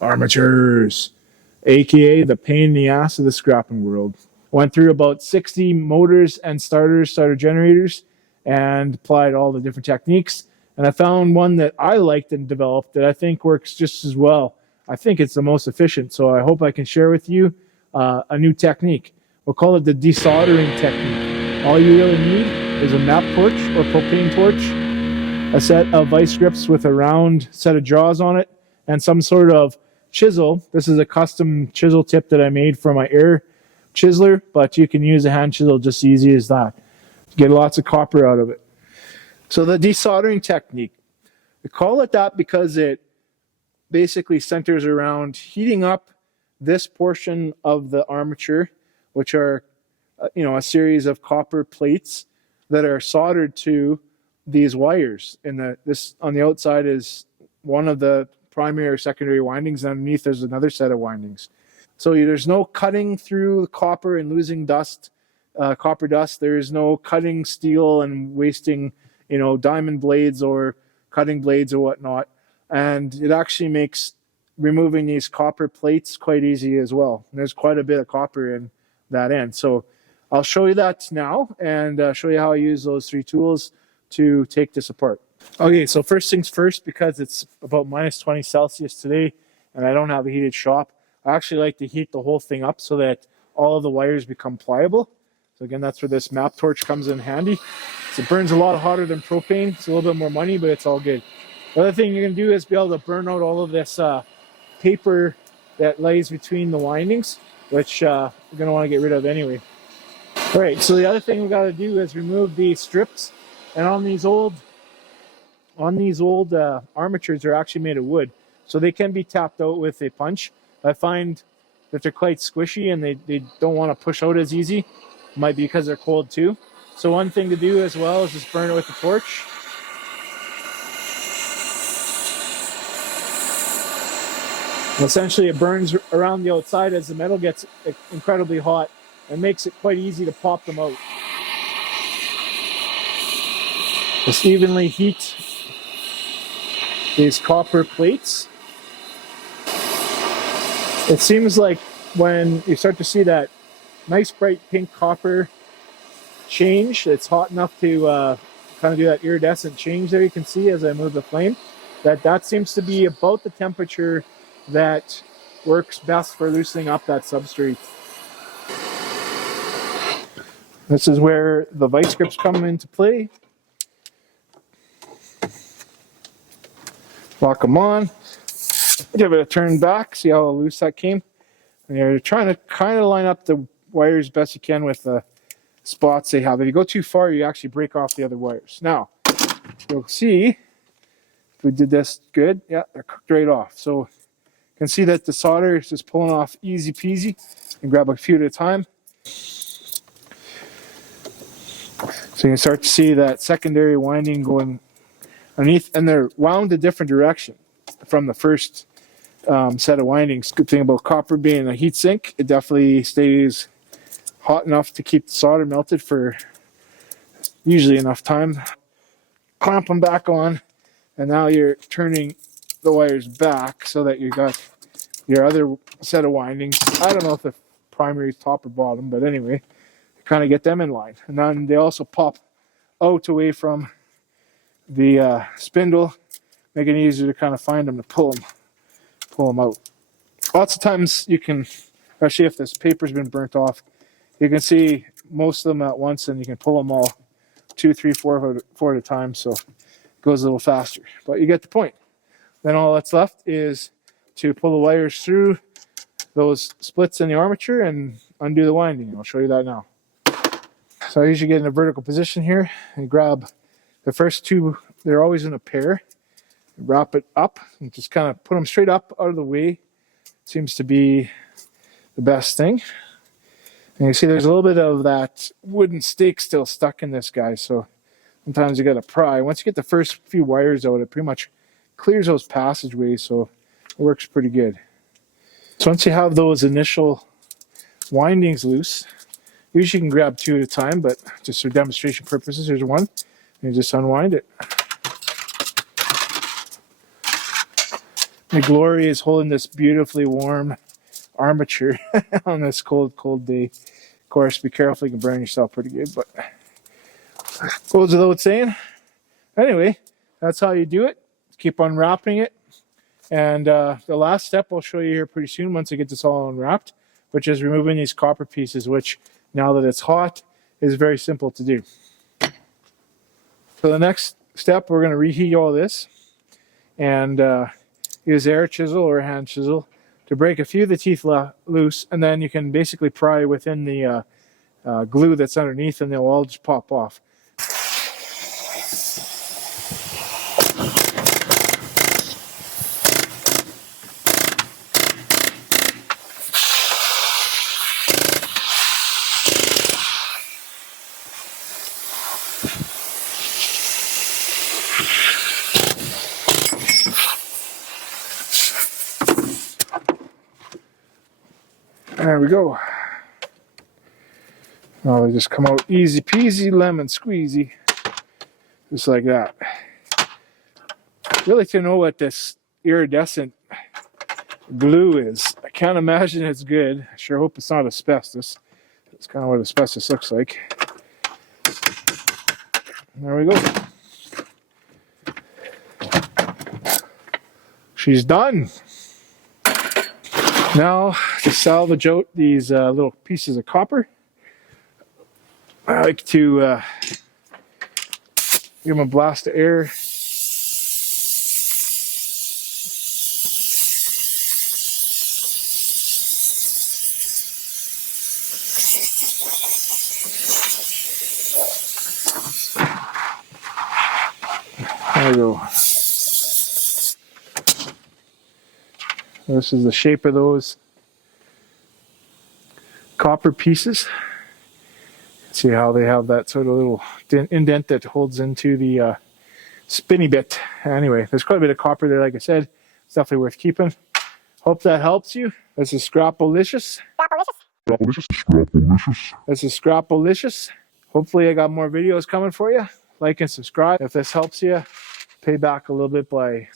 Armatures, aka the pain in the ass of the scrapping world. Went through about 60 motors and starter generators, and applied all the different techniques. And I found one that I liked and developed that I think works just as well. I think it's the most efficient, so I hope I can share with you a new technique. We'll call it the desoldering technique. All you really need is a map torch or propane torch, a set of vice grips with a round set of jaws on it, and some sort of chisel. This is a custom chisel tip that I made for my air chiseler, but you can use a hand chisel just as easy as that. Get lots of copper out of it. So the desoldering technique, we call it that because it basically centers around heating up this portion of the armature, which are a series of copper plates that are soldered to these wires. And this on the outside is one of the primary or secondary windings, and underneath there's another set of windings. So there's no cutting through the copper and losing dust, copper dust. There's no cutting steel and wasting, diamond blades or cutting blades or whatnot. And it actually makes removing these copper plates quite easy as well. And there's quite a bit of copper in that end. So I'll show you that now and show you how I use those three tools to take this apart. Okay, so first things first, because it's about minus 20 Celsius today and I don't have a heated shop, I actually like to heat the whole thing up so that all of the wires become pliable. So again, that's where this map torch comes in handy. So it burns a lot hotter than propane. It's a little bit more money, but it's all good. The other thing you're going to do is be able to burn out all of this paper that lays between the windings, which you're going to want to get rid of anyway. All right, so the other thing we got to do is remove these strips. And on these old armatures, they're actually made of wood, so they can be tapped out with a punch. I find that they're quite squishy and they don't want to push out as easy. Might be because they're cold too. So one thing to do as well is just burn it with the torch. Essentially, it burns around the outside as the metal gets incredibly hot and makes it quite easy to pop them out. Just evenly heat these copper plates. It seems like when you start to see that nice bright pink copper change, it's hot enough to kind of do that iridescent change there you can see as I move the flame. That seems to be about the temperature that works best for loosening up that substrate. This is where the vice grips come into play. Lock them on. Give it a turn back. See how loose that came? And you're trying to kind of line up the wires best you can with the spots they have. If you go too far, you actually break off the other wires. Now, you'll see if we did this good. Yeah, they're cooked right off. So you can see that the solder is just pulling off easy peasy. And grab a few at a time. So you can start to see that secondary winding going underneath, and they're wound a different direction from the first set of windings. Good thing about copper being a heat sink, it definitely stays hot enough to keep the solder melted for usually enough time. Clamp them back on, and now you're turning the wires back so that you got your other set of windings. I don't know if the primary is top or bottom, but anyway, you kind of get them in line. And then they also pop out away from the spindle, making it easier to kind of find them to pull them out. Lots of times you can, especially if this paper's been burnt off, you can see most of them at once, and you can pull them all 2, 3, 4 at a time, so it goes a little faster. But you get the point. Then all that's left is to pull the wires through those splits in the armature and undo the winding. I'll show you that now. So I usually get in a vertical position here and grab the first two. They're always in a pair. Wrap it up and just kind of put them straight up out of the way. Seems to be the best thing. And you see there's a little bit of that wooden stake still stuck in this guy, so sometimes you got to pry. Once you get the first few wires out, it pretty much clears those passageways, so it works pretty good. So once you have those initial windings loose, usually you can grab 2 at a time, but just for demonstration purposes, here's one. And you just unwind it. The glory is holding this beautifully warm armature on this cold day. Of course, be careful, you can burn yourself pretty good, but goes without saying. Anyway, that's how you do it. Keep unwrapping it. And the last step I'll show you here pretty soon once I get this all unwrapped, which is removing these copper pieces, which now that it's hot is very simple to do. So the next step, we're going to reheat all this and use air chisel or hand chisel to break a few of the teeth loose, and then you can basically pry within the glue that's underneath and they'll all just pop off. There we go. Now they just come out easy peasy, lemon squeezy. Just like that. Really to know what this iridescent glue is. I can't imagine it's good. I sure hope it's not asbestos. That's kind of what asbestos looks like. There we go. She's done. Now to salvage out these little pieces of copper, I like to give them a blast of air. There we go. This is the shape of those copper pieces. See how they have that sort of little indent that holds into the spinny bit. Anyway, there's quite a bit of copper there, like I said. It's definitely worth keeping. Hope that helps you. This is Scrapolicious. This is Scrapolicious. Hopefully I got more videos coming for you. Like and subscribe. If this helps you, pay back a little bit by